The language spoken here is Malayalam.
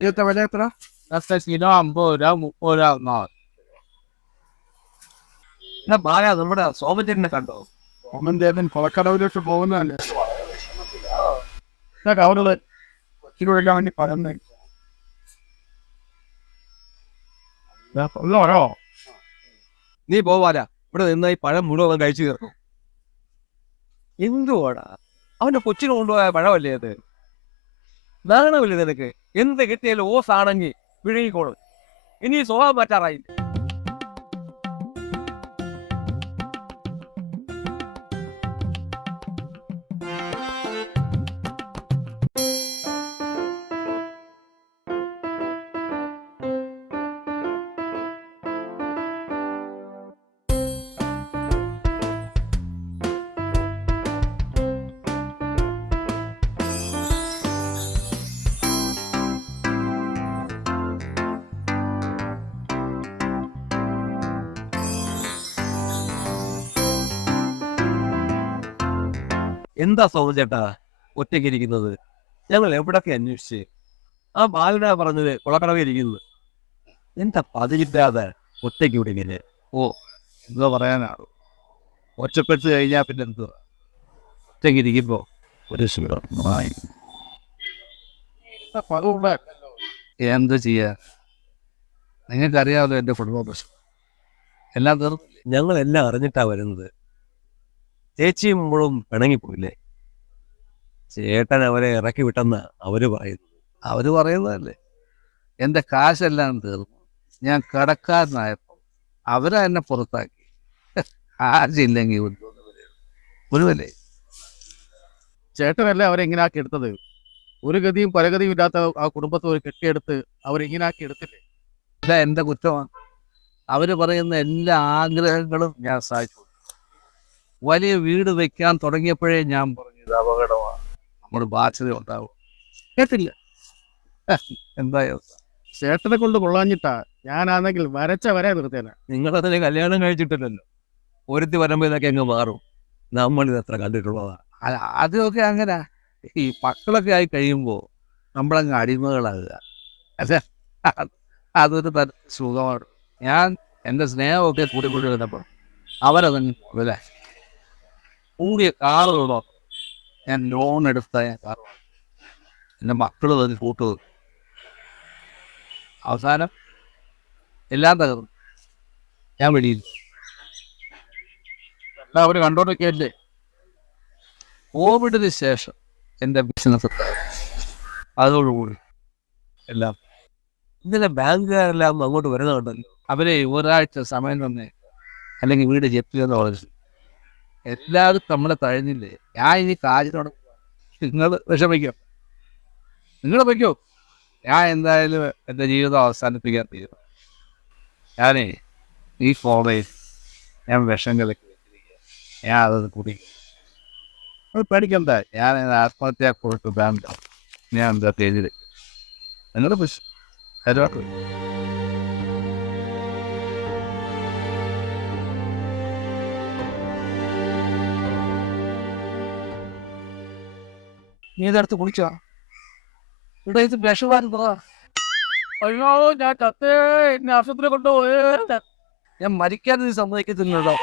ഇതിന്റെ വില എത്ര? കിലോ 50 രൂപ 30 രൂപ ഒന്നാണ്. എന്നാ ബാല നമ്മുടെ സോമചേട്ടനെ കണ്ടോ? സോമൻചേട്ടൻ കൊളക്കടവിലോട്ട് പോകുന്നതല്ലേ? കവറുകൾ കൊച്ചിലൊഴിക്കാൻ വേണ്ടി പറയുന്നേ. ഉള്ളോരോ നീ പോവാല, ഇവിടെ നിന്ന് ഈ പഴം മുഴുവൻ കഴിച്ചു തീർക്കും. എന്തുവാടാ അവന്റെ കൊച്ചിന് കൊണ്ടുപോയ പഴമല്ലേ അത്? നാണമില്ലേ നിനക്ക്? എന്ത് കിട്ടിയാലും ഓസാണെങ്കിൽ വിഴുങ്ങിക്കോളും. ഇനി സ്വഭാവം മാറ്റാറായി. എന്താ സോമചേട്ടാ ഒറ്റയ്ക്ക് ഇരിക്കുന്നത്? ഞങ്ങൾ എവിടൊക്കെ അന്വേഷിച്ച്. ആ ബാലനാ പറഞ്ഞത് കുളക്കടവേ ഇരിക്കുന്നത്. എന്താ പതിരില്ലാതെ ഒറ്റയ്ക്ക് ഇവിടെ ഇങ്ങനെ? ഓ, എന്താ പറയാനാണ്, ഒറ്റപ്പെട്ട് കഴിഞ്ഞാൽ പിന്നെ എന്തുവാ, ഒറ്റയ്ക്ക് ഇരിക്കുമ്പോ ഒരു സുഖമായി. എന്ത് ചെയ്യാ, നിങ്ങൾക്കറിയാമല്ലോ എൻ്റെ കുടുംബ പ്രശ്നം എല്ലാം തീർന്നു. ഞങ്ങളെല്ലാം അറിഞ്ഞിട്ടാ വരുന്നത്. ചേച്ചിയും നമ്മളും പിണങ്ങിപ്പോയില്ലേ? ചേട്ടൻ അവരെ ഇറക്കി വിട്ടെന്ന് അവര് പറയുന്നു. അവര് പറയുന്നതല്ലേ, എൻ്റെ കാശെല്ലാം തീർന്നു, ഞാൻ കടക്കാരനായപ്പോൾ അവരാ എന്നെ പുറത്താക്കി. കാശില്ലെങ്കിൽ ഒന്നുമല്ലേ. ചേട്ടനല്ലേ അവരെങ്ങനെ ആക്കി എടുത്തത്? ഒരു ഗതിയും പരഗതിയും ഇല്ലാത്ത ആ കുടുംബത്തെ ഒരു കെട്ടിയെടുത്ത് അവരിങ്ങനെ ആക്കി എടുത്തില്ലേ? ഇല്ല, എൻ്റെ കുറ്റമാണ്. അവര് പറയുന്ന എല്ലാ ആഗ്രഹങ്ങളും ഞാൻ സാധിച്ചു. വലിയ വീട് വെക്കാൻ തുടങ്ങിയപ്പോഴേ ഞാൻ പറഞ്ഞു ഇത് അപകടമാണ്, നമ്മൾ ബാധ്യത ഉണ്ടാവും. കേട്ടില്ല. എന്തായോ ചേട്ടനെ കൊണ്ട് കൊള്ളാഞ്ഞിട്ടാ. ഞാനാണെങ്കിൽ വരച്ച വരെ നിർത്തേന. നിങ്ങളതിന് കല്യാണം കഴിച്ചിട്ടില്ലല്ലോ. ഒരുത്തി വരുമ്പോ ഇതൊക്കെ അങ്ങ് മാറും. നമ്മളിത് എത്ര കണ്ടിട്ടുള്ളതാ. അതൊക്കെ അങ്ങനെ. ഈ മക്കളൊക്കെ ആയി കഴിയുമ്പോൾ നമ്മളങ്ങ് അടിമകളാകുക. അതെ, അതൊരു സുഖമാണ്. ഞാൻ എൻ്റെ സ്നേഹമൊക്കെ കൂടിക്കൊണ്ടിരുന്നപ്പോൾ അവരതങ്ങ് അല്ലേ കൂടിയ കാറുകളോ, ഞാൻ ലോൺ എടുത്ത ഞാൻ കാറ് വാങ്ങി. എൻ്റെ മക്കൾ തന്നെ കൂട്ടു. അവസാനം എല്ലാം തകർന്നു. ഞാൻ വെളിയിൽ എല്ലാവരും കണ്ടോണ്ടൊക്കെയല്ലേ. കോവിഡിന് ശേഷം എൻ്റെ ബിസിനസ് അതോടുകൂടി എല്ലാം. ഇന്നലെ ബാങ്കുകാരെല്ലാം അങ്ങോട്ട് വരുന്നുണ്ടല്ലോ. അവരെ ഒരാഴ്ച സമയം തന്നെ, അല്ലെങ്കിൽ വീട് ജപ്തി എന്ന് പറഞ്ഞു. എല്ലാവരും നമ്മളെ തഴഞ്ഞില്ലേ. ഞാൻ ഇനി കാജിനോട് നിങ്ങൾ വിഷമിക്കോ, നിങ്ങൾ വയ്ക്കോ, ഞാൻ എന്തായാലും എൻ്റെ ജീവിതം അവസാനിപ്പിക്കാൻ തീരും. ഞാനേ ഈ ഫോണയിൽ ഞാൻ വിഷം കലക്കി വെച്ചിരിക്കുക. ഞാൻ അതൊന്ന് കുടിക്കും. അത് പേടിക്കണ്ട, ഞാൻ ആത്മഹത്യ കൊടുത്തു ബാങ്ക്. ഞാൻ എന്താ തേഞ്ഞത് നിങ്ങളുടെ പ്രശ്നം കരുവാക്ക്. നീ ഇതെടുത്ത് കുടിച്ചോ? ഇവിടെ ഇത് വിഷമായിരുന്നു. അയ്യോ, ഞാൻ ചത്തേ, എന്നെ ആശുപത്രി കൊണ്ടുപോയേ. ഞാൻ മരിക്കാതെ നീ സമ്മതിക്കത്തില്ലല്ലോ.